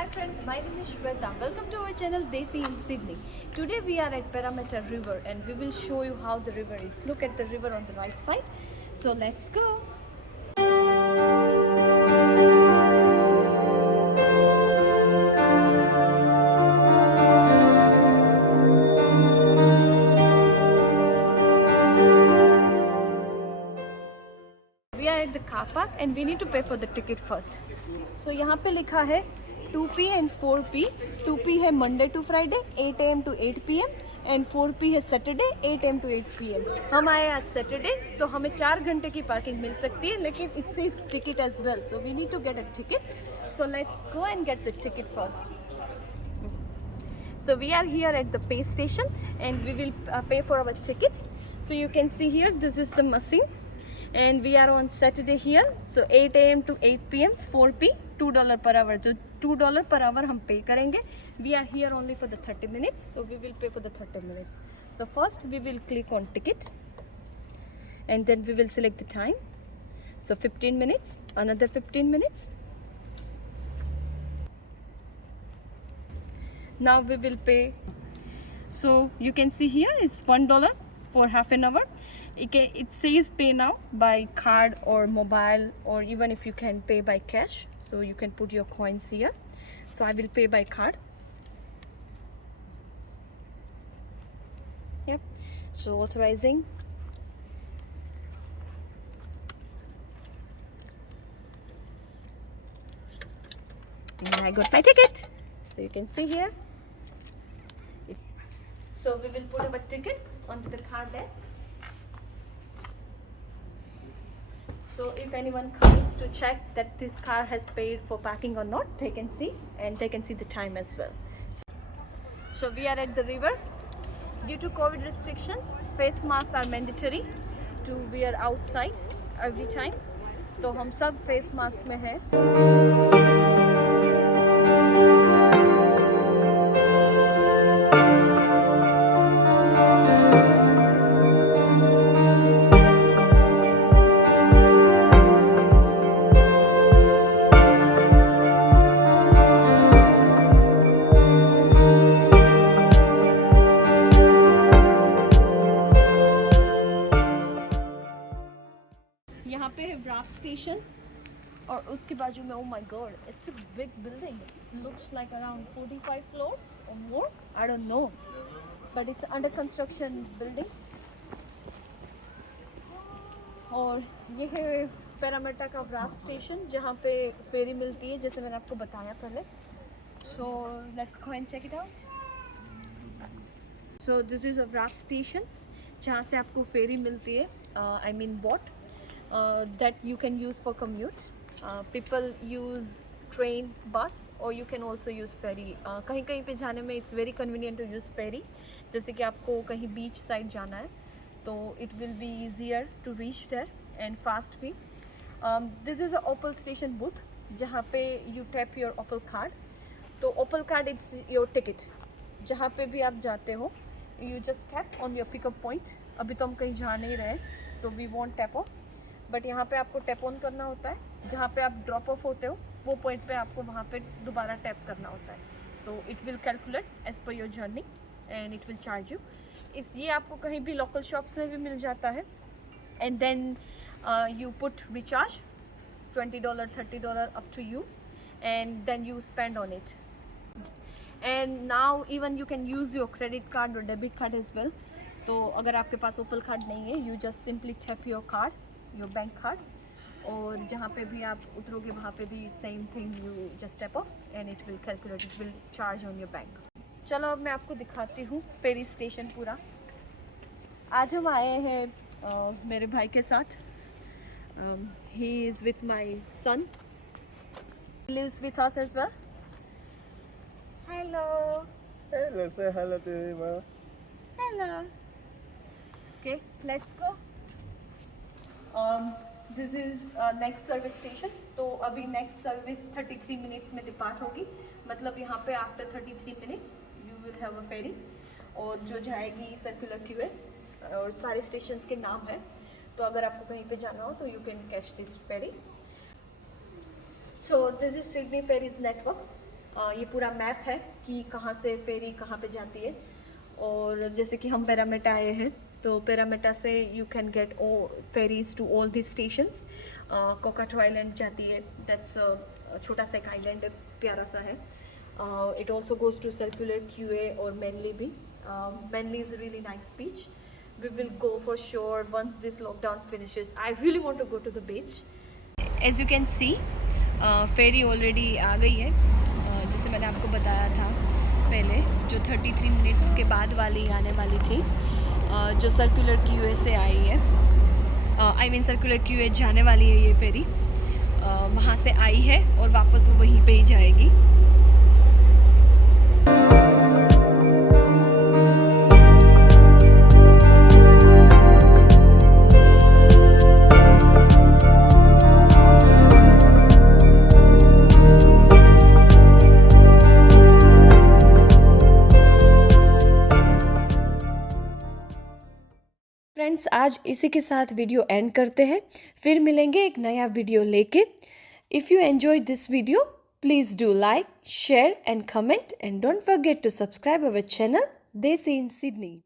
Hi friends, my name is Shweta. Welcome to our channel Desi in Sydney. Today we are at Parramatta River and we will show you how the river is. Look at the river on the right side. So let's go. We are at the car park and we need to pay for the ticket first. So यहाँ पे लिखा है 2p and 4p. 2p है Monday to Friday 8 AM to 8 PM and 4p है Saturday 8 AM to 8 PM. हम आए आज Saturday तो हमें 4 घंटे की पार्किंग मिल सकती है लेकिन it says ticket as well. So we need to get a ticket. So let's go and get the ticket first. So we are here at the pay station and we will pay for our ticket. So you can see here this is the machine. And we are on Saturday here, so 8 AM to 8 PM, 4p, $2 per hour. So $2 per hour हम pay करेंगे. We are here only for the 30 minutes, so we will pay for the 30 minutes. So first we will click on ticket, and then we will select the time. So 15 minutes, another 15 minutes. Now we will pay. So you can see here is $1 for half an hour. It says pay now by card or mobile, or even if you can pay by cash, so you can put your coins here. So I will pay by card. Yep. So authorizing. And I got my ticket. So you can see here. So we will put our ticket onto the card desk. So if anyone comes to check that this car has paid for parking or not, they can see, and they can see the time as well. So we are at the river. Due to COVID restrictions, face masks are mandatory to wear outside every time. तो हम सब face mask में हैं. यहाँ पे है raft station और उसके बाजू में, oh my god, it's a big building. It looks like around 45 floors or more. I don't know, but it's under construction building. और ये है पैरामेटा का राफ्ट स्टेशन जहाँ पे फेरी मिलती है, जैसे मैंने आपको बताया पहले. So let's go and check it out. So this is a raft station जहाँ से आपको फेरी मिलती है. I mean boat. That you can use for commute. People use train, bus, or you can also use ferry. कहीं कहीं पे जाने में it's very convenient to use ferry. जैसे कि आपको कहीं beach side जाना है तो it will be easier to reach there and fast भी. This is a Opal station booth जहाँ पे you tap your Opal card. तो Opal card it's your ticket. जहाँ पे भी आप जाते हो you just tap on your pickup point. अभी तो हम कहीं जा नहीं रहे तो we won't tap off. But यहाँ पे आपको टैप ऑन करना होता है. जहाँ पे आप ड्रॉप ऑफ होते हो वो पॉइंट पे आपको वहाँ पे दोबारा टैप करना होता है. तो it will calculate as per your journey and it will charge you. ये आपको कहीं भी लोकल शॉप्स में भी मिल जाता है. And then you put recharge $20, $30 up to you, and then you spend on it. And now even you can use your credit card और डेबिट कार्ड एज वेल. तो अगर आपके पास ओपल कार्ड नहीं है, you just simply tap your card, your bank card, और जहाँ पे भी आप उतरोगे वहाँ पे भी same thing, you just step off and it will calculate, it will charge on your bank. चलो अब मैं आपको दिखाती हूँ फेरी स्टेशन पूरा. आज हम आए हैं मेरे भाई के साथ. He is with my son, lives with us as well. Hello. Hello, say hello to me, ma. Hello. Okay, let's go. This is next service station. तो अभी नेक्स्ट सर्विस 33 मिनट्स में डिपार्ट होगी. मतलब यहाँ पे after 33 minutes you will have a ferry, और जो जाएगी सर्कुलर क्यूए, और सारे स्टेशंस के नाम है. तो अगर आपको कहीं पे जाना हो तो you can catch this ferry. So this is Sydney Ferries network. ये पूरा मैप है कि कहाँ से फेरी कहाँ पे जाती है। और जैसे कि हम पैरामीटा आए हैं, तो पैरामीटा से you can get ferries to all the stations. Cockatoo island जाती है, दैट्स छोटा सा एक आइलैंड है, प्यारा सा है। It also goes to Circular Quay और मैनली भी। Manly is really nice beach. We will go for sure once this lockdown finishes. I really want to go to the beach. As you can see, ferry already आ गई है। जैसे मैंने आपको बताया था पहले, जो 33 मिनट्स के बाद वाली आने वाली थी, जो सर्कुलर क्यूए से आई है, आई मीन सर्कुलर क्यूए जाने वाली है ये फेरी, वहाँ से आई है और वापस वो वहीं पे ही जाएगी। फ्रेंड्स, आज इसी के साथ वीडियो एंड करते हैं, फिर मिलेंगे एक नया वीडियो लेके। If you enjoy this video, please do like, share and comment, and don't forget to subscribe our channel Desi in Sydney.